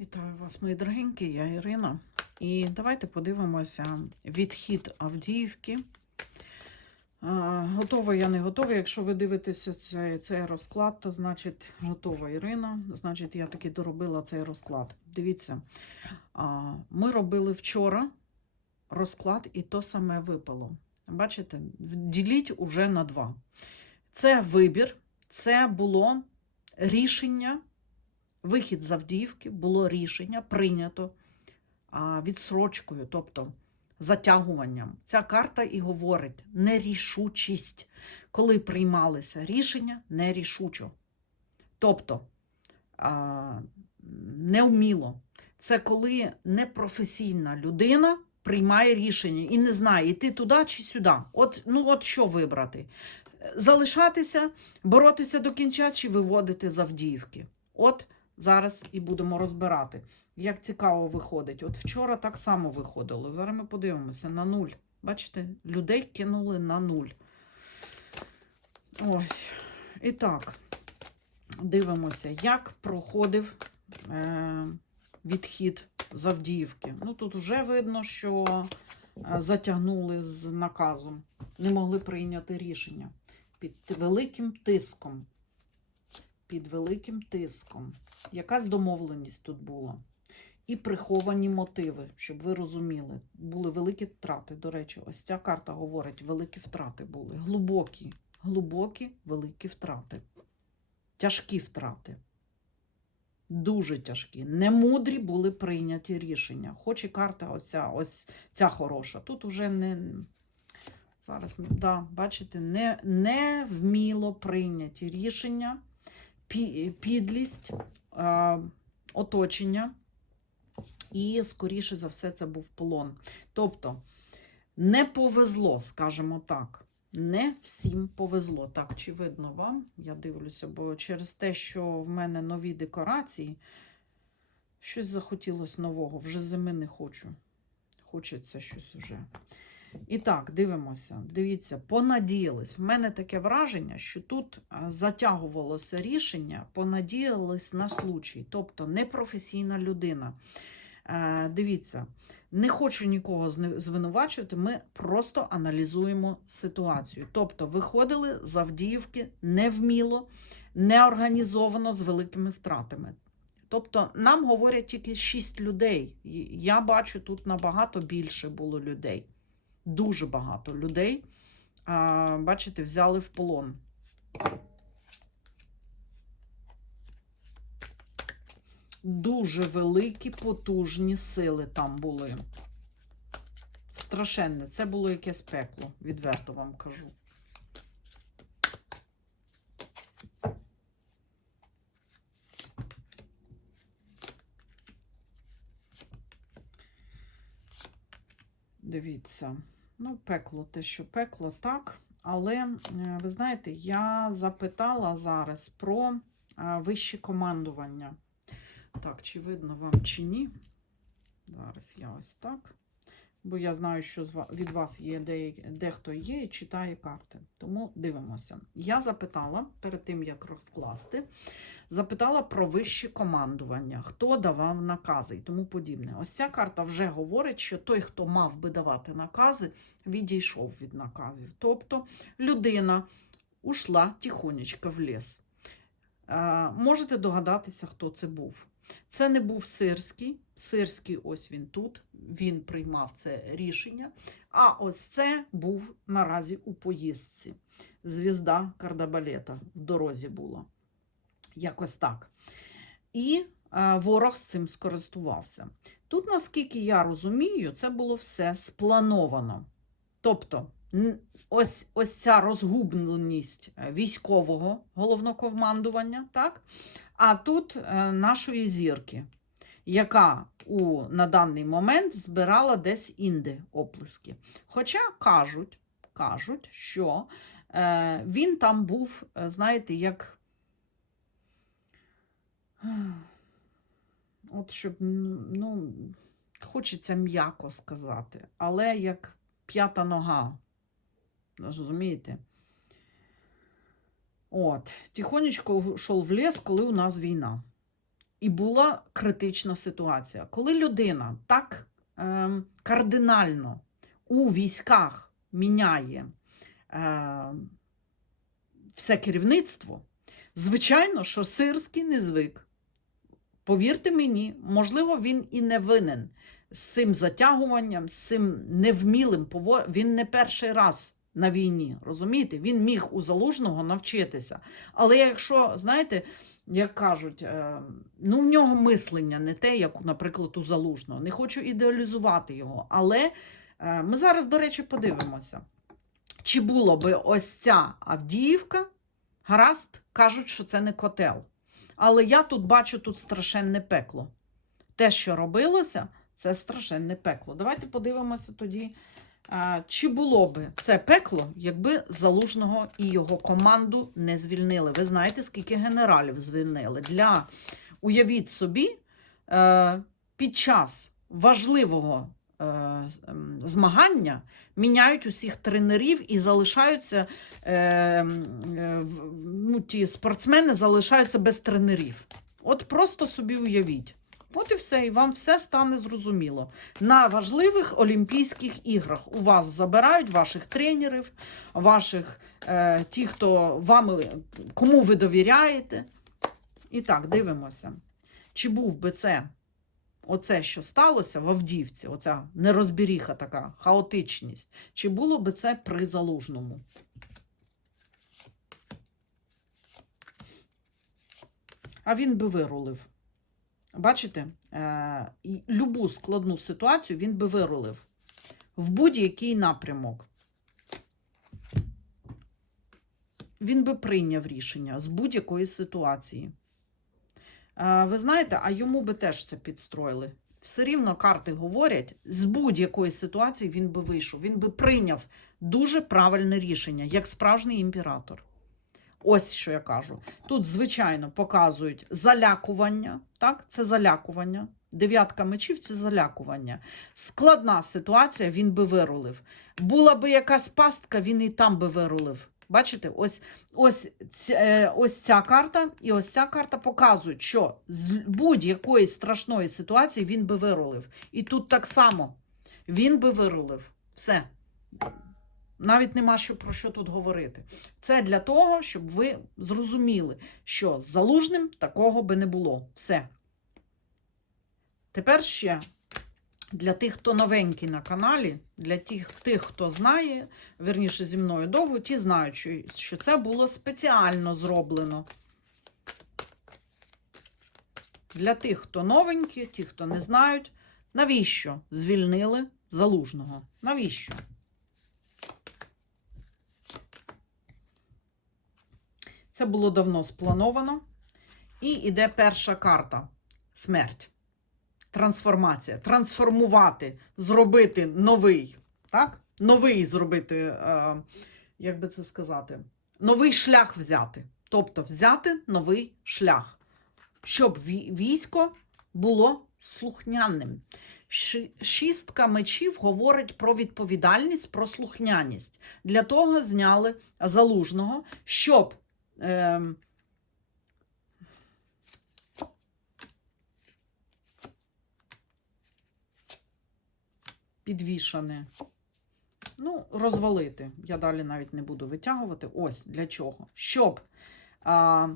Вітаю вас, мої дорогенькі, я Ірина. І давайте подивимося відхід Авдіївки. Готова я не готова. Якщо ви дивитеся цей, цей розклад, то значить готова Ірина. Значить, я таки доробила цей розклад. Дивіться, ми робили вчора розклад, і то саме випало. Бачите, діліть уже на два. Це вибір, це було рішення. Вихід з Авдіївки було рішення прийнято відсрочкою, тобто затягуванням. Ця карта і говорить нерішучість, коли приймалися рішення нерішучо. Тобто а, невміло. Це коли непрофесійна людина приймає рішення і не знає, йти туди чи сюди. От, ну, от що вибрати? Залишатися, боротися до кінця чи виводити з Авдіївки. От зараз і будемо розбирати. Як цікаво виходить. От вчора так само виходило. Зараз ми подивимося на нуль. Бачите, людей кинули на нуль. Ось. І так, дивимося, як проходив е, відхід з. Ну, тут вже видно, що е, затягнули з наказом, не могли прийняти рішення під великим тиском. Під великим тиском. Якась домовленість тут була. І приховані мотиви, щоб ви розуміли. Були великі втрати. До речі, ось ця карта говорить, великі втрати були. Глибокі, глибокі, великі втрати. Тяжкі втрати. Дуже тяжкі. Немудрі були прийняті рішення. Хоч і карта оця, ось ця хороша. Тут уже не. Зараз, да, бачите, не, не вміло прийняті рішення підлість, оточення, і, скоріше за все, це був полон. Тобто, не повезло, скажімо так. Не всім повезло. Так, чи видно вам? Я дивлюся, бо через те, що в мене нові декорації, щось захотілося нового. Вже зими не хочу. Хочеться щось уже. І так, дивимося. Дивіться, понадіялись. В мене таке враження, що тут затягувалося рішення, понадіялись на случай. Тобто непрофесійна людина. Дивіться, не хочу нікого звинувачувати, ми просто аналізуємо ситуацію. Тобто, виходили з Авдіївки невміло, неорганізовано з великими втратами. Тобто, нам говорять тільки 6 людей. Я бачу, тут набагато більше було людей. Дуже багато людей, бачите, взяли в полон. Дуже великі, потужні сили там були. Страшенне. Це було якесь пекло, відверто вам кажу. Дивіться. Ну, пекло те, що пекло, так. Але, е, ви знаєте, я запитала зараз про е, вище командування. Так, чи видно вам, чи ні? Зараз я ось так. Бо я знаю, що від вас є дехто є і читає карти. Тому дивимося. Я запитала перед тим, як розкласти, запитала про вище командування, хто давав накази і тому подібне. Ось ця карта вже говорить, що той, хто мав би давати накази, відійшов від наказів. Тобто людина ушла тихонечко в ліс. Е, можете догадатися, хто це був. Це не був Сирський. Сирський, ось він тут, він приймав це рішення. А ось це був наразі у поїздці. Звізда Кардабалета в дорозі була. Якось так. І е, ворог з цим скористувався. Тут, наскільки я розумію, це було все сплановано. Тобто, ось ось ця розгубленість е, військового головнокомандування, так? а тут е, нашої зірки, яка у, на даний момент збирала десь інде оплески. Хоча кажуть, кажуть, що е, він там був, е, знаєте, як. От щоб, ну, хочеться м'яко сказати, але як п'ята нога. Розумієте? От, Тихонечко йшов в ліс, коли у нас війна. І була критична ситуація. Коли людина так е, кардинально у військах міняє е, все керівництво, звичайно, що Сирський не звик. Повірте мені, можливо, він і не винен з цим затягуванням, з цим невмілим пово... Він не перший раз на війні. Розумієте? Він міг у залужного навчитися. Але якщо, знаєте, як кажуть, е, ну в нього мислення не те, як, наприклад, у залужного. Не хочу ідеалізувати його. Але е, ми зараз, до речі, подивимося, чи було би ось ця Авдіївка, гаразд, кажуть, що це не котел. Але я тут бачу тут страшенне пекло. Те, що робилося, це страшенне пекло. Давайте подивимося тоді, чи було би це пекло, якби залужного і його команду не звільнили. Ви знаєте, скільки генералів звільнили? Для уявіть собі, е, під час важливого е, змагання міняють усіх тренерів і залишаються е, ну, ті спортсмени залишаються без тренерів. От просто собі уявіть. От і все, і вам все стане зрозуміло. На важливих Олімпійських іграх у вас забирають ваших тренерів, ваших е, ті, хто вами, кому ви довіряєте. І так, дивимося. Чи був би це оце, що сталося в Авдіївці, оця нерозбіріха така, хаотичність, чи було би це при залужному? А він би вирулив. Бачите, е, любу складну ситуацію він би вирулив в будь-який напрямок. Він би прийняв рішення з будь-якої ситуації. Е, Ви знаєте, а йому би теж це підстроїли. Все рівно карти говорять, з будь-якої ситуації він би вийшов. Він би прийняв дуже правильне рішення, як справжній імператор. Ось що я кажу. Тут, звичайно, показують залякування. Так, це залякування. Дев'ятка мечів це залякування. Складна ситуація, він би вирулив. Була би якась пастка, він і там би вирулив. Бачите, ось, ось, е, ось ця карта і ось ця карта показують, що з будь-якої страшної ситуації він би вирулив. І тут так само він би вирулив. Все. Навіть нема що про що тут говорити. Це для того, щоб ви зрозуміли, що з залужним такого би не було. Все. Тепер ще для тих, хто новенький на каналі, для тих, тих хто знає, верніше зі мною довго, ті знають, що, це було спеціально зроблено. Для тих, хто новенькі, ті, хто не знають, навіщо звільнили залужного? Навіщо? Це було давно сплановано. І йде перша карта смерть. Трансформація. Трансформувати, зробити новий. Так? Новий зробити, е, як би це сказати, новий шлях взяти. Тобто взяти новий шлях, щоб військо було слухняним. Шістка мечів говорить про відповідальність, про слухняність. Для того зняли залужного, щоб ем, підвішане. Ну, розвалити. Я далі навіть не буду витягувати. Ось для чого. Щоб. А,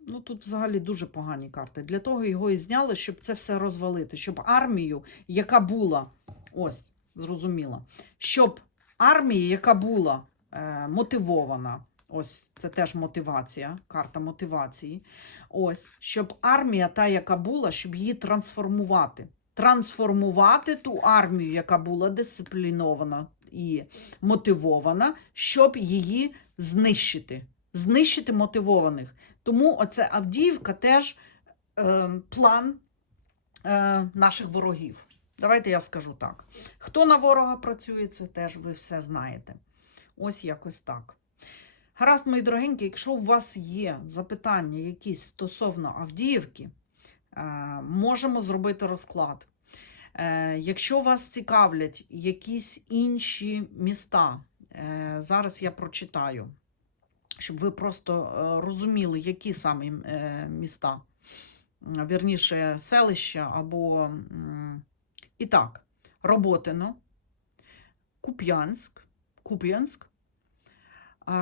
ну, тут взагалі дуже погані карти. Для того його і зняли, щоб це все розвалити. Щоб армію, яка була, ось, зрозуміло, щоб армія, яка була е, мотивована, ось це теж мотивація, карта мотивації. Ось, щоб армія, та, яка була, щоб її трансформувати. Трансформувати ту армію, яка була дисциплінована і мотивована, щоб її знищити. Знищити мотивованих. Тому оце Авдіївка теж е, план е, наших ворогів. Давайте я скажу так. Хто на ворога працює, це теж ви все знаєте. Ось якось так. Гаразд, мої дорогенькі, якщо у вас є запитання якісь стосовно Авдіївки, е, можемо зробити розклад. Е, Якщо вас цікавлять якісь інші міста, е, зараз я прочитаю, щоб ви просто розуміли, які саме міста, вірніше, селища або і так, Роботино, Куп'янськ, Куп'янськ,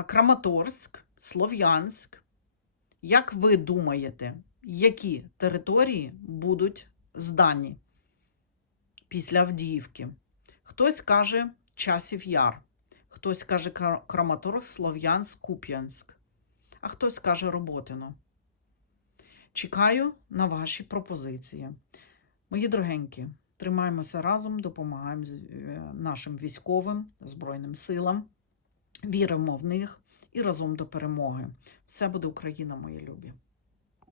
Краматорськ, Слов'янськ. Як ви думаєте, які території будуть здані після Авдіївки? Хтось каже Часів Яр, хтось каже Кра- Краматорськ, Слов'янськ, Куп'янськ, а хтось каже Роботино. Чекаю на ваші пропозиції. Мої дорогенькі, тримаємося разом, допомагаємо е, нашим військовим, Збройним силам, віримо в них і разом до перемоги. Все буде Україна, мої любі.